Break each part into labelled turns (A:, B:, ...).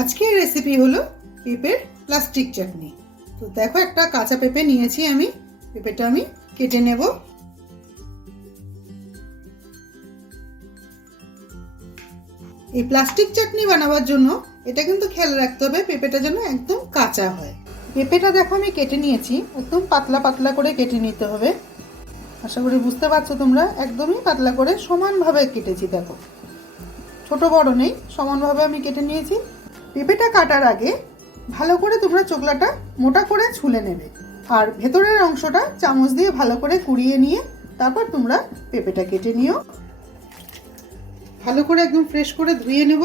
A: আজকের রেসিপি হলো পেঁপের প্লাস্টিক চাটনি তো দেখো একটা কাঁচা পেঁপে নিয়েছি আমি। পেঁপেটা আমি কেটে নেব। এই প্লাস্টিক চাটনি বানাবার জন্য এটা কিন্তু খেয়াল রাখতে হবে, পেঁপেটা যেন একদম কাঁচা হয়। পেঁপেটা দেখো আমি কেটে নিয়েছি, একদম পাতলা পাতলা করে কেটে নিতে হবে। আশা করি বুঝতে পারছ তোমরা, একদমই পাতলা করে সমানভাবে কেটেছি দেখো। ছোট বড় নেই, সমানভাবে আমি কেটে নিয়েছি। পেঁপেটা কাটার আগে ভালো করে তোমরা চোকলাটা মোটা করে ছুলে নেবে। আর ভেতরের অংশটা চামচ দিয়ে ভালো করে কুড়িয়ে নিয়ে তারপর তোমরা পেঁপেটা কেটে নিও। ভালো করে একদম ফ্রেশ করে ধুয়ে নেব।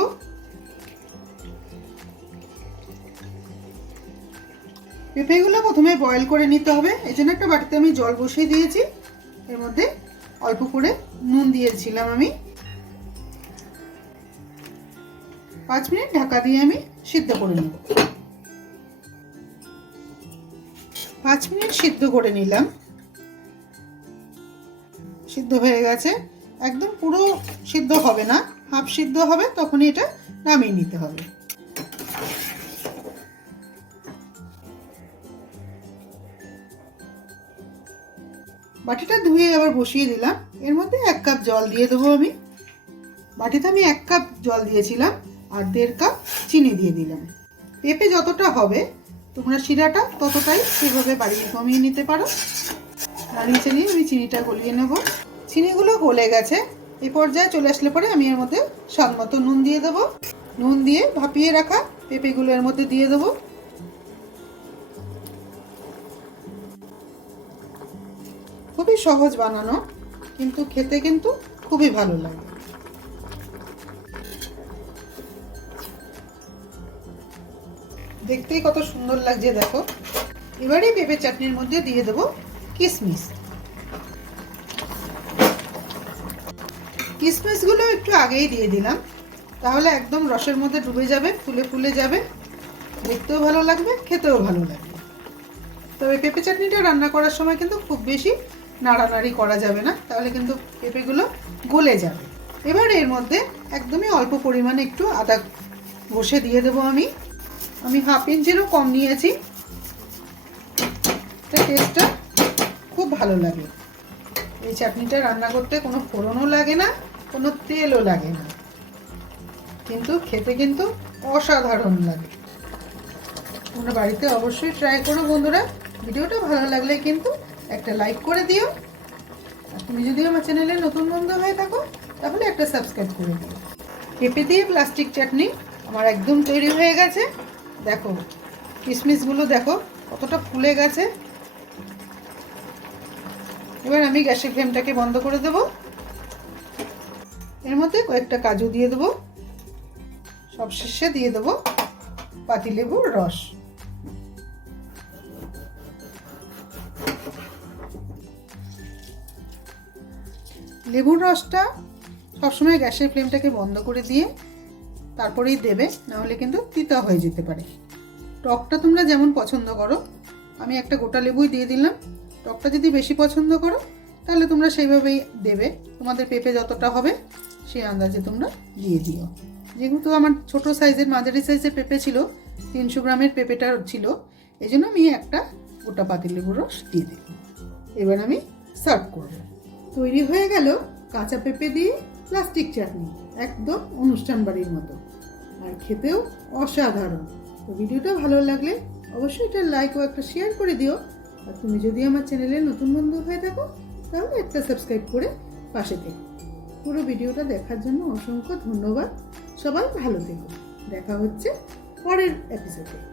A: পেঁপেগুলো প্রথমে বয়েল করে নিতে হবে। এই জন্য একটা বাটিতে আমি জল বসিয়ে দিয়েছি। এর মধ্যে অল্প করে নুন দিয়েছিলাম আমি। পাঁচ মিনিট ঢাকা দিয়ে আমি সিদ্ধ করে নেব। পাঁচ মিনিট সিদ্ধ করে নিলাম। সিদ্ধ হয়ে গেছে। একদম পুরো সিদ্ধ হবে না। হাফ সিদ্ধ হবে, তখনই এটা নামিয়ে নিতে হবে। বাটিটা ধুয়ে আবার বসিয়ে দিলাম। এর মধ্যে এক কাপ জল দিয়ে দেবো আমি। বাটিতে আমি এক কাপ জল দিয়েছিলাম। আর দেড় কাপ চিনি দিয়ে দিলাম। পেঁপে যতটা হবে, তোমরা শিরাটা ততটাই সেভাবে বাড়িয়ে কমিয়ে নিতে পারো। নাড়িয়ে চালিয়ে আমি চিনিটা গলিয়ে নেব। চিনিগুলো গলে গেছে এই পর্যায়ে চলে আসলে পরে আমি এর মধ্যে স্বাদ মতো নুন দিয়ে দেবো। নুন দিয়ে ভাপিয়ে রাখা পেঁপেগুলো এর মধ্যে দিয়ে দেবো। খুবই সহজ বানানো, কিন্তু খেতে কিন্তু খুবই ভালো লাগে। দেখতেই কত সুন্দর লাগছে, দেখো। এবারে পেঁপে চাটনির মধ্যে দিয়ে দেবো কিশমিশ কিশমিশগুলো একটু আগেই দিয়ে দিলাম। তাহলে একদম রসের মধ্যে ডুবে যাবে, ফুলে ফুলে যাবে। দেখতেও ভালো লাগবে, খেতেও ভালো লাগবে। তবে পেঁপে চাটনিটা রান্না করার সময় কিন্তু খুব বেশি নাড়ানাড়ি করা যাবে না, তাহলে কিন্তু পেঁপেগুলো গলে যাবে। এবার এর মধ্যে একদমই অল্প পরিমাণে একটু আদা ঘষে দিয়ে দেবো আমি। আমি হাফ ইঞ্চিরও কম নিয়েছি। টেস্টটা খুব ভালো লাগে। এই চাটনিটা রান্না করতে কোনো ফোড়নও লাগে না, কোনো তেলও লাগে না। কিন্তু খেতে কিন্তু অসাধারণ লাগে। তোমরা বাড়িতে অবশ্যই ট্রাই করো বন্ধুরা। ভিডিওটা ভালো লাগলে কিন্তু একটা লাইক করে দিও। আর তুমি যদি আমার চ্যানেলে নতুন বন্ধু হয়ে থাকো, তাহলে একটা সাবস্ক্রাইব করে দিও। পেঁপে দিয়ে প্লাস্টিক চাটনি আমার একদম তৈরি হয়ে গেছে। দেখো কিশমিশগুলো দেখো, কতটা ফুলে গেছে। এবার আমি গ্যাসের ফ্লেমটাকে বন্ধ করে দেব। এর মধ্যে কয়েকটা কাজু দিয়ে দেবো। সব শেষে দিয়ে দেবো পাতিলেবুর রস। লেবুর রসটা সবসময় গ্যাসের ফ্লেমটাকে বন্ধ করে দিয়ে তারপরেই দেবে, নাহলে কিন্তু তিতা হয়ে যেতে পারে। টকটা তোমরা যেমন পছন্দ করো, আমি একটা গোটা লেবুই দিয়ে দিলাম। টকটা যদি বেশি পছন্দ করো, তাহলে তোমরা সেইভাবেই দেবে। তোমাদের পেঁপে যতটা হবে, সেই আন্দাজে তোমরা দিয়ে দিও। যেহেতু আমার ছোট সাইজের, মাঝারি সাইজের পেঁপে ছিল, তিনশো গ্রামের পেঁপেটা ছিল এই জন্য আমি একটা গোটা পাতিলেবুর রস দিয়ে দিই এবার আমি সার্ভ করব। তৈরি হয়ে গেল কাঁচা পেঁপে দিয়ে প্লাস্টিক চাটনি, একদম অনুষ্ঠান বাড়ির মতো। আর খেতেও অসাধারণ। তো ভিডিওটা ভালো লাগলে অবশ্যই এটা লাইক ও একটা শেয়ার করে দিও। আর তুমি যদি আমার চ্যানেলে নতুন বন্ধু হয়ে থাকো, তাহলে একটা সাবস্ক্রাইব করে পাশে থেকো। পুরো ভিডিওটা দেখার জন্য অসংখ্য ধন্যবাদ। সবাই ভালো থেকো। দেখা হচ্ছে পরের এপিসোডে